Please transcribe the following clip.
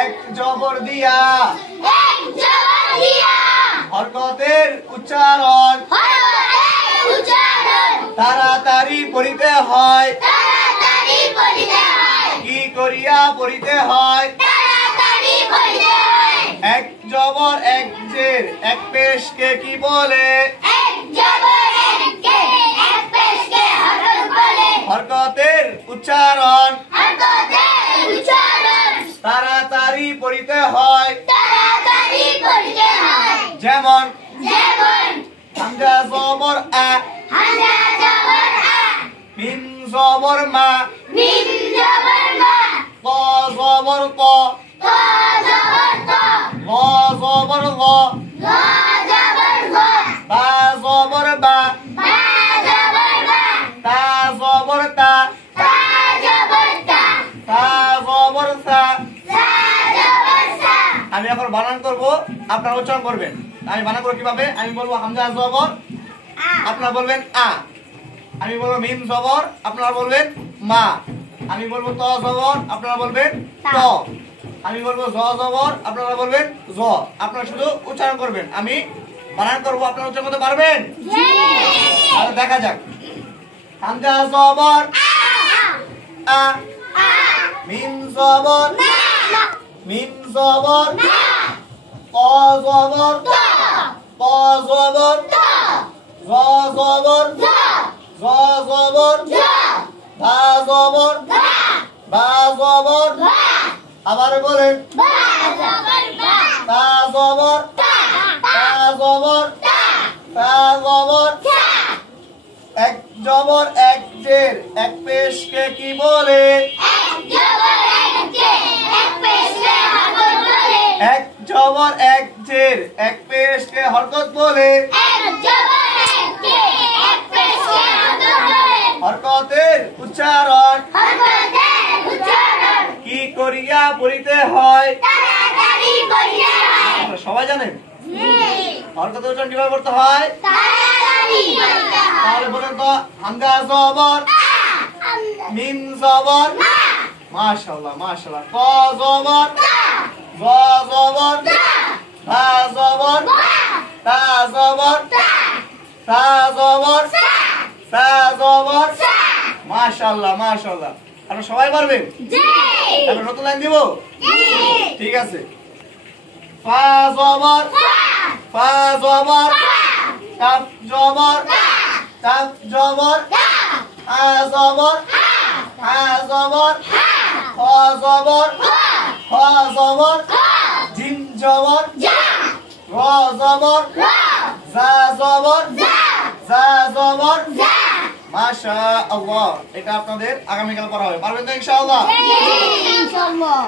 এক জবর দিয়া হরকতের উচ্চারণ তাড়াতাড়ি পড়িতে হয়। কি করিয়া পড়িতে হয়? এক জবর এক জের এক পেশকে কি বলে? হরকতের উচ্চারণ তাড়াতাড়ি পড়িতে হয়। যেমন হামজা জবর আ, মিম জবর মা, ত জবর ত, ল জবর ল, বা জবর বা, তা জবর তা, তা জবর সা। আমি এখন বানান করব, আপনারা উচ্চারণ করবেন। আমি বানান করব কিভাবে? আমি বলবো হামজা জবর, আপনারা বলবেন আ। আমি বলবো মিম জবর, আপনারা বলবেন মা। আমি বলবো ত জবর, আপনারা বলবেন ত। আমি বলবো জ জবর, আপনারা বলবেন জ। আপনারা শুধু উচ্চারণ করবেন। আমি বানান করব, আপনারা উচ্চারণ করতে পারবেন? তাহলে দেখা যাক। হামজা জবর আ, মিম জবর, মিম জবর, ত জবর, ত জবর, জ জবর, জ জবর, ভা জবর, বা জবর। আবার বলেন তা জবর, তা জবর, তা জবর। এক জবর এক জের এক পেশকে কি বলে? এক জবর এক জের এক পেশকে হরকত বলে। হরকতের উচ্চারণ কি করিয়া পড়িতে হয়? সবাই জানেন হরকতের উচ্চারণ কিভাবে করতে হয়? তাহলে বলেন তো, হামজা জবর, মিম জবর, মাশাআল্লাহ মাশাআল্লাহ, ক জবর, জ জবর, ভা জবর, তা জবর, সা জবর, সা জবর, মাশাআল্লাহ মাশাআল্লাহ। আপনারা সবাই পারবেন? তাহলে নতুন লাইন দিব? ঠিক আছে। ফা জবর, ফা জবর, কাফ জবর, কাফ জবর, হা জবর, হা জবর, খ জবর, খ জবর, জিম জবর, র জবর, জা জবর, জা জবর। মাশাআল্লাহ। এটা আপনাদের আগামীকাল পড়া হবে। পারবেন তো ইনশাআল্লাহ? ইনশাআল্লাহ।